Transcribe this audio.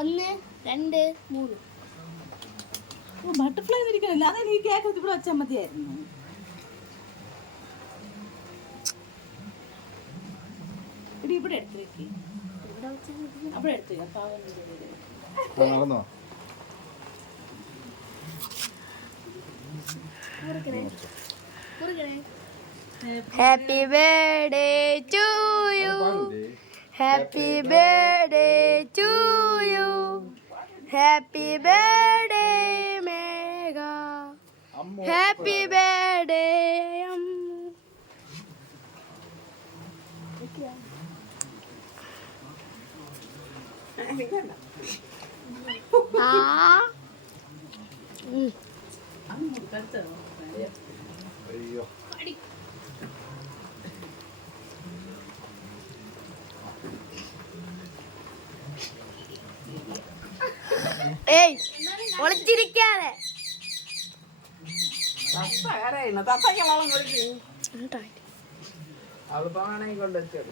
1 2 3. Butterfly ഇരിക്കണില്ല. അതാണ് ഈ cake ഇവിടെ വെച്ചാൽ മതിയായിരുന്നു. ഇവിടെ എടുത്ത് വെക്കി. അവിടെ എടുത്ത് നടന്നോ? Happy birthday to you. Happy birthday to you. Happy birthday Megha. Happy birthday അയ്യോ ഏയ് ഒളിച്ചിരിക്കാതെ കൊണ്ടെത്തി